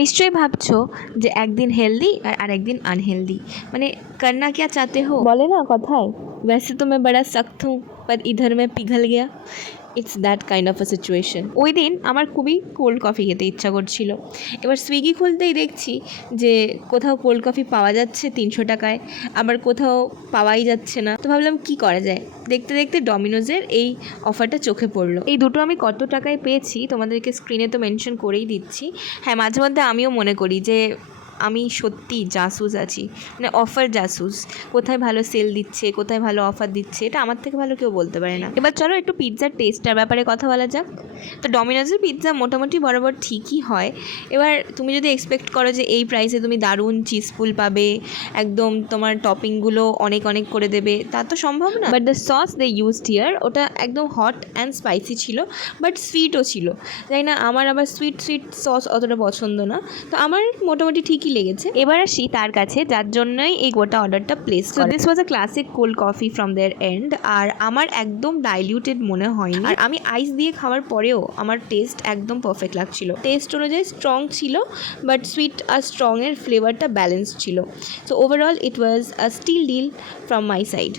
নিশ্চয়ই ভাবছো যে একদিন হেলদি আর আরেকদিন আনহেলদি, মানে করনা क्या चाहते हो, বলে না কথায় वैसे तो मैं बड़ा सख्त हूँ पर इधर मैं पिघल गया। It's that kind of a situation. ওই দিন আমার খুবই কোল্ড কফি খেতে ইচ্ছা করছিল। এবার সুইগি খুলতেই দেখছি যে কোথাও কোল্ড কফি পাওয়া যাচ্ছে 300 টাকায়, আবার কোথাও পাওয়াই যাচ্ছে না। তো ভাবলাম কি করা যায়, দেখতে দেখতে ডমিনোজের এই অফারটা চোখে পড়লো। এই দুটো আমি কত টাকায় পেয়েছি তোমাদেরকে স্ক্রিনে তো মেনশন করেই দিচ্ছি। হ্যাঁ, মাঝে মধ্যে আমিও মনে করি যে আমি সত্যি জাসুস আছি, মানে অফার জাসুস। কোথায় ভালো সেল দিচ্ছে, কোথায় ভালো অফার দিচ্ছে, এটা আমার থেকে ভালো কেউ বলতে পারে না। এবার চলো একটু পিৎজার টেস্টটার ব্যাপারে কথা বলা যাক। তো ডমিনোজের পিৎজা মোটামুটি বরাবর ঠিকই হয়। এবার তুমি যদি এক্সপেক্ট করো যে এই প্রাইসে তুমি দারুণ চিজফুল পাবে, একদম তোমার টপিংগুলো অনেক অনেক করে দেবে, তা তো সম্ভব না। But the sauce they used here, ওটা একদম হট অ্যান্ড স্পাইসি ছিল, বাট সুইটও ছিল। জানি না, আমার আবার সুইট সস অতটা পছন্দ না, তো আমার মোটামুটি ঠিকই লেগেছে। এবার আসি তার কাছে যার জন্যই এই গোটা অর্ডারটা প্লেস করা। This was a classic cold coffee from their end, আর আমার একদম ডাইলিউটেড মনে হয়নি, আর আমি আইস দিয়ে খাওয়ার পরেও আমার টেস্ট একদম পারফেক্ট লাগছিল। টেস্ট অনুযায়ী স্ট্রং ছিল, বাট সুইট আর স্ট্রংয়ের ফ্লেভারটা ব্যালেন্স ছিল। So overall it was a steal deal from my side.